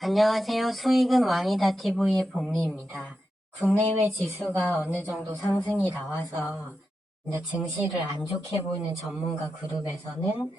안녕하세요. 수익은 왕이다 TV의 복리입니다. 국내외 지수가 어느 정도 상승이 나와서 이제 증시를 안 좋게 보는 전문가 그룹에서는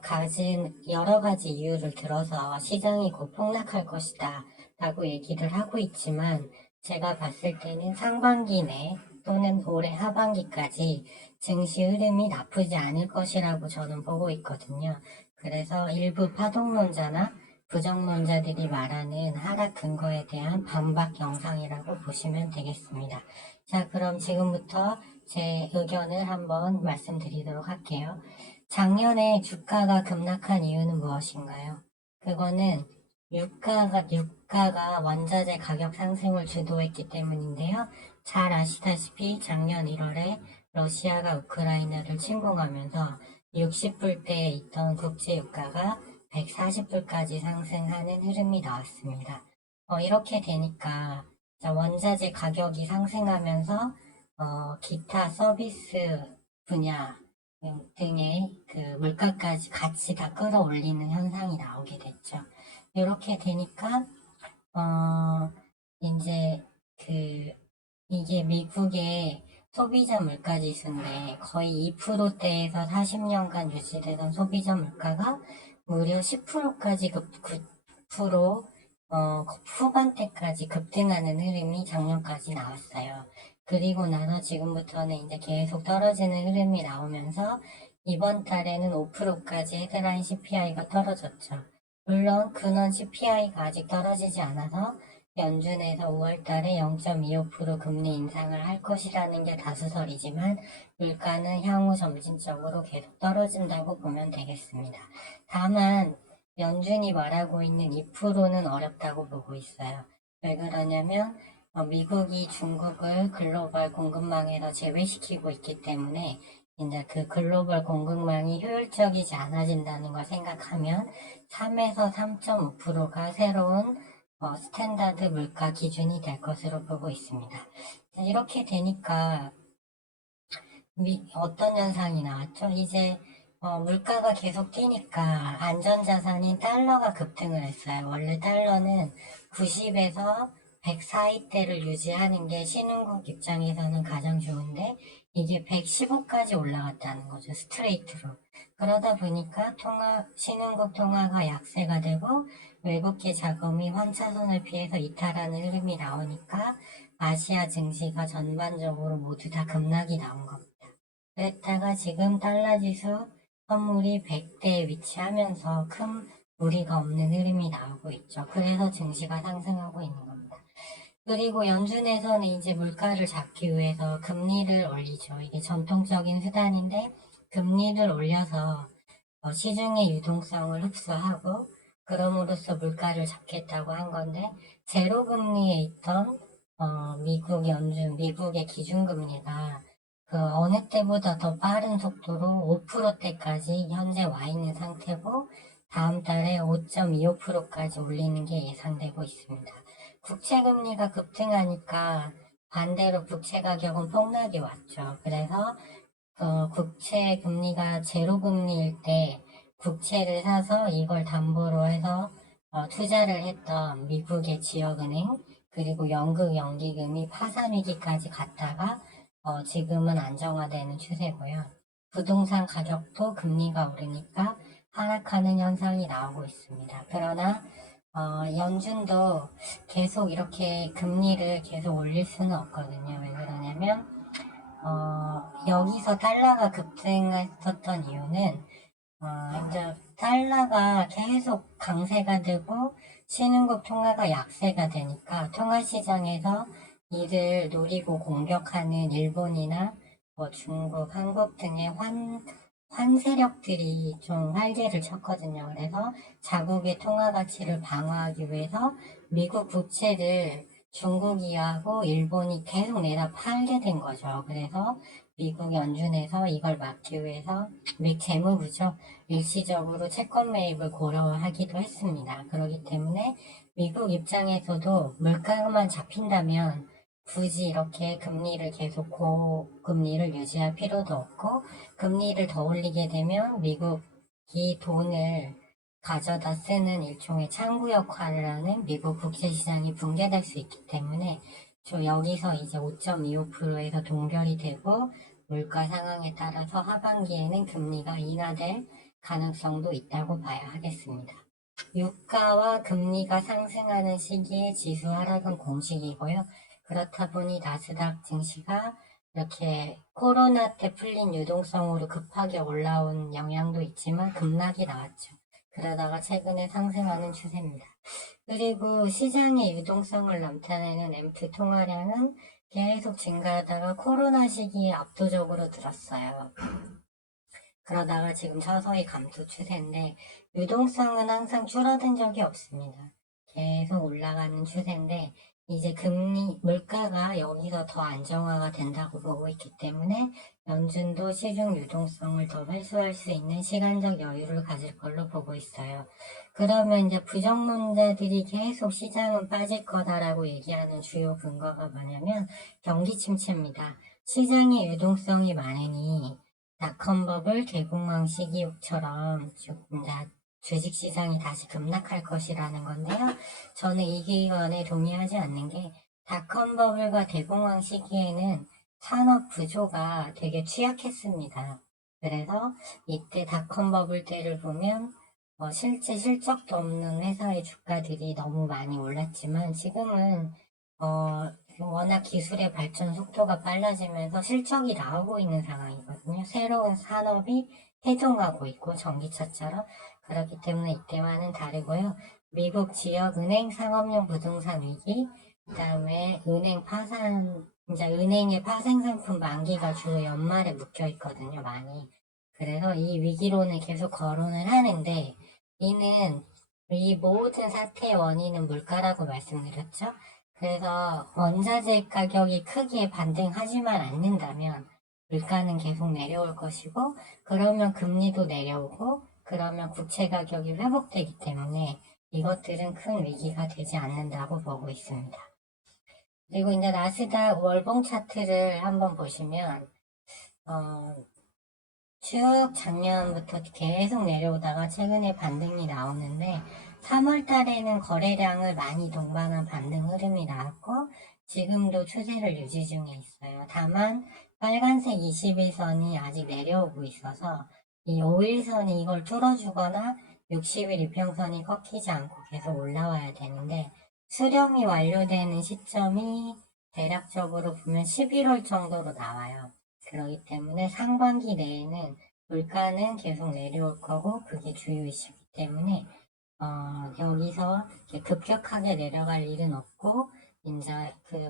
가진 여러 가지 이유를 들어서 시장이 곧 폭락할 것이다 라고 얘기를 하고 있지만 제가 봤을 때는 상반기 내 또는 올해 하반기까지 증시 흐름이 나쁘지 않을 것이라고 저는 보고 있거든요. 그래서 일부 파동론자나 부정론자들이 말하는 하락 근거에 대한 반박 영상이라고 보시면 되겠습니다. 자, 그럼 지금부터 제 의견을 한번 말씀드리도록 할게요. 작년에 주가가 급락한 이유는 무엇인가요? 그거는 유가가 원자재 가격 상승을 주도했기 때문인데요. 잘 아시다시피 작년 1월에 러시아가 우크라이나를 침공하면서 60불대에 있던 국제 유가가 140불까지 상승하는 흐름이 나왔습니다. 이렇게 되니까 원자재 가격이 상승하면서 기타 서비스 분야 등의 그 물가까지 같이 다 끌어올리는 현상이 나오게 됐죠. 이렇게 되니까 이제 그 이게 미국의 소비자 물가 지수인데 거의 2%대에서 40년간 유지되던 소비자 물가가 무려 10%까지 9% 후반대까지 급등하는 흐름이 작년까지 나왔어요. 그리고 나서 지금부터는 이제 계속 떨어지는 흐름이 나오면서 이번 달에는 5%까지 헤드라인 CPI가 떨어졌죠. 물론 근원 CPI가 아직 떨어지지 않아서 연준에서 5월달에 0.25% 금리 인상을 할 것이라는 게 다수설이지만 물가는 향후 점진적으로 계속 떨어진다고 보면 되겠습니다. 다만 연준이 말하고 있는 2%는 어렵다고 보고 있어요. 왜 그러냐면 미국이 중국을 글로벌 공급망에서 제외시키고 있기 때문에 이제 그 글로벌 공급망이 효율적이지 않아진다는 걸 생각하면 3에서 3.5%가 새로운 스탠다드 물가 기준이 될 것으로 보고 있습니다. 이렇게 되니까 어떤 현상이 나왔죠? 이제 물가가 계속 뛰니까 안전자산인 달러가 급등을 했어요. 원래 달러는 90에서 100 사이대를 유지하는 게 신흥국 입장에서는 가장 좋은데 이게 115까지 올라갔다는 거죠. 스트레이트로. 그러다 보니까 신흥국 통화가 약세가 되고 외국계 자금이 환차손을 피해서 이탈하는 흐름이 나오니까 아시아 증시가 전반적으로 모두 다 급락이 나온 겁니다. 그랬다가 지금 달러지수 선물이 100대에 위치하면서 큰 무리가 없는 흐름이 나오고 있죠. 그래서 증시가 상승하고 있는 겁니다. 그리고 연준에서는 이제 물가를 잡기 위해서 금리를 올리죠. 이게 전통적인 수단인데 금리를 올려서 시중의 유동성을 흡수하고 그럼으로써 물가를 잡겠다고 한 건데 제로 금리에 있던 미국의 기준금리가 그 어느 때보다 더 빠른 속도로 5%대까지 현재 와 있는 상태고 다음 달에 5.25%까지 올리는 게 예상되고 있습니다. 국채금리가 급등하니까 반대로 부채 가격은 폭락이 왔죠. 그래서 국채 금리가 제로 금리일 때 국채를 사서 이걸 담보로 해서 투자를 했던 미국의 지역은행 그리고 연극 연기금이 파산 위기까지 갔다가 지금은 안정화되는 추세고요. 부동산 가격도 금리가 오르니까 하락하는 현상이 나오고 있습니다. 그러나 연준도 계속 이렇게 금리를 계속 올릴 수는 없거든요. 왜 그러냐면 여기서 달러가 급등했었던 이유는 이제 달러가 계속 강세가 되고 신흥국 통화가 약세가 되니까 통화시장에서 이를 노리고 공격하는 일본이나 중국, 한국 등의 환세력들이 좀 활개를 쳤거든요. 그래서 자국의 통화 가치를 방어하기 위해서 미국 부채를 중국이하고 일본이 계속 내다 팔게 된 거죠. 그래서 미국 연준에서 이걸 막기 위해서 재무부죠. 일시적으로 채권 매입을 고려하기도 했습니다. 그렇기 때문에 미국 입장에서도 물가만 잡힌다면 굳이 이렇게 금리를 계속 고금리를 유지할 필요도 없고 금리를 더 올리게 되면 미국이 돈을 가져다 쓰는 일종의 창구 역할을 하는 미국 국제시장이 붕괴될 수 있기 때문에 여기서 이제 5.25%에서 동결이 되고 물가 상황에 따라서 하반기에는 금리가 인하될 가능성도 있다고 봐야 하겠습니다. 유가와 금리가 상승하는 시기에 지수 하락은 공식이고요. 그렇다 보니 나스닥 증시가 이렇게 코로나 때 풀린 유동성으로 급하게 올라온 영향도 있지만 급락이 나왔죠. 그러다가 최근에 상승하는 추세입니다. 그리고 시장의 유동성을 나타내는 엠프 통화량은 계속 증가하다가 코로나 시기에 압도적으로 늘었어요. 그러다가 지금 서서히 감소 추세인데 유동성은 항상 줄어든 적이 없습니다. 계속 올라가는 추세인데 이제 물가가 여기서 더 안정화가 된다고 보고 있기 때문에 연준도 시중 유동성을 더 회수할 수 있는 시간적 여유를 가질 걸로 보고 있어요. 그러면 이제 부정론자들이 계속 시장은 빠질 거다라고 얘기하는 주요 근거가 뭐냐면 경기 침체입니다. 시장의 유동성이 많으니 닷컴 버블 대공황 시기처럼 주식시장이 다시 급락할 것이라는 건데요. 저는 이 기관에 동의하지 않는 게 닷컴 버블과 대공황 시기에는 산업 구조가 되게 취약했습니다. 그래서 이때 닷컴 버블 때를 보면 실제 실적도 없는 회사의 주가들이 너무 많이 올랐지만 지금은 워낙 기술의 발전 속도가 빨라지면서 실적이 나오고 있는 상황이거든요. 새로운 산업이 태동하고 있고 전기차처럼 그렇기 때문에 이때와는 다르고요. 미국 지역은행 상업용 부동산 위기, 그 다음에 은행 파산, 이제 은행의 파생상품 만기가 주로 연말에 묶여 있거든요, 많이. 그래서 이 위기론을 계속 거론을 하는데, 이 모든 사태의 원인은 물가라고 말씀드렸죠. 그래서 원자재 가격이 크게 반등하지만 않는다면 물가는 계속 내려올 것이고 그러면 금리도 내려오고 그러면 부채 가격이 회복되기 때문에 이것들은 큰 위기가 되지 않는다고 보고 있습니다. 그리고 이제 나스닥 월봉 차트를 한번 보시면 쭉 작년부터 계속 내려오다가 최근에 반등이 나오는데 3월 달에는 거래량을 많이 동반한 반등 흐름이 나왔고 지금도 추세를 유지 중에 있어요. 다만 빨간색 21선이 아직 내려오고 있어서 이 5일선이 이걸 뚫어주거나 60일 이평선이 꺾이지 않고 계속 올라와야 되는데 수렴이 완료되는 시점이 대략적으로 보면 11월 정도로 나와요. 그렇기 때문에 상반기 내에는 물가는 계속 내려올 거고 그게 주요 이슈이기 때문에 여기서 급격하게 내려갈 일은 없고 이제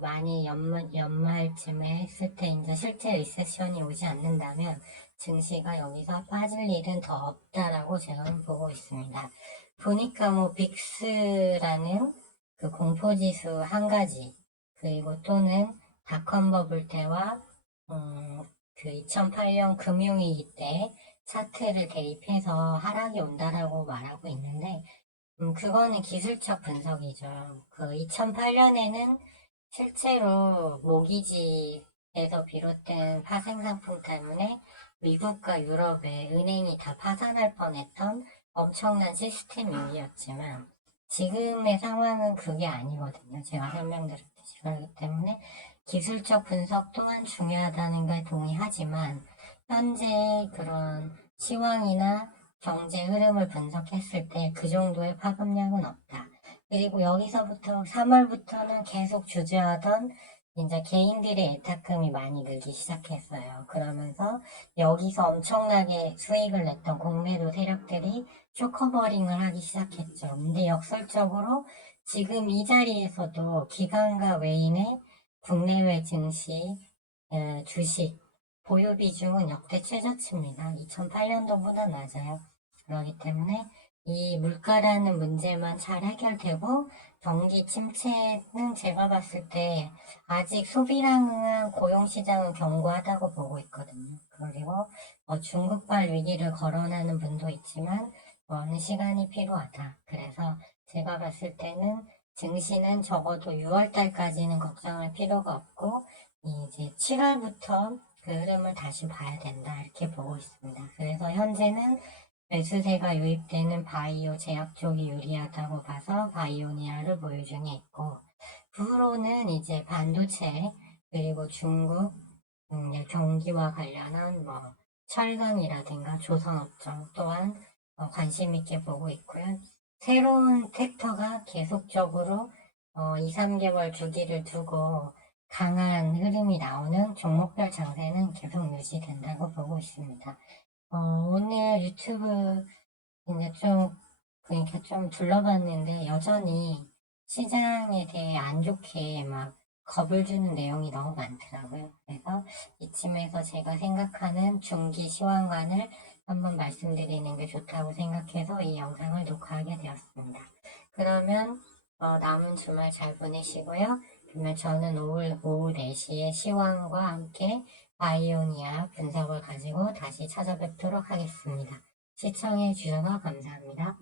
많이 연말쯤에 했을 때 이제 실제 리세션이 오지 않는다면 증시가 여기서 빠질 일은 더 없다라고 제가 보고 있습니다. 보니까 뭐 빅스라는 그 공포지수 한 가지 그리고 또는 닷컴 버블 때와 그 2008년 금융위기 때 차트를 대입해서 하락이 온다라고 말하고 있는데 그거는 기술적 분석이죠. 그 2008년에는 실제로 모기지에서 비롯된 파생상품 때문에 미국과 유럽의 은행이 다 파산할 뻔했던 엄청난 시스템 위기였지만 지금의 상황은 그게 아니거든요. 제가 설명드렸듯이. 그렇기 때문에 기술적 분석 또한 중요하다는 걸 동의하지만 현재 그런 시황이나 경제 흐름을 분석했을 때 그 정도의 파급력은 없다. 그리고 여기서부터 3월부터는 계속 주저하던 이제 개인들의 예탁금이 많이 늘기 시작했어요. 그러면서 여기서 엄청나게 수익을 냈던 공매도 세력들이 쇼커버링을 하기 시작했죠. 근데 역설적으로 지금 이 자리에서도 기관과 외인의 국내외 증시, 주식, 보유 비중은 역대 최저치입니다. 2008년도보다 낮아요. 그렇기 때문에 이 물가라는 문제만 잘 해결되고 경기 침체는 제가 봤을 때 아직 소비량은 고용시장은 견고하다고 보고 있거든요. 그리고 중국발 위기를 거론하는 분도 있지만 어느 시간이 필요하다. 그래서 제가 봤을 때는 증시는 적어도 6월 달까지는 걱정할 필요가 없고 이제 7월부터 그 흐름을 다시 봐야 된다 이렇게 보고 있습니다. 그래서 현재는 매수세가 유입되는 바이오 제약 쪽이 유리하다고 봐서 바이오니아를 보유 중에 있고, 그 후로는 이제 반도체, 그리고 중국 경기와 관련한 철강이라든가 조선업종 또한 관심 있게 보고 있고요. 새로운 섹터가 계속적으로 2, 3개월 주기를 두고 강한 흐름이 나오는 종목별 장세는 계속 유지된다고 보고 있습니다. 오늘 유튜브 이제 그러니까 좀 둘러봤는데 여전히 시장에 대해 안 좋게 막 겁을 주는 내용이 너무 많더라고요. 그래서 이쯤에서 제가 생각하는 중기 시황관을 한번 말씀드리는 게 좋다고 생각해서 이 영상을 녹화하게 되었습니다. 그러면 남은 주말 잘 보내시고요. 그러면 저는 오후 4시에 시황과 함께 바이오니아 분석을 가지고 다시 찾아뵙도록 하겠습니다. 시청해 주셔서 감사합니다.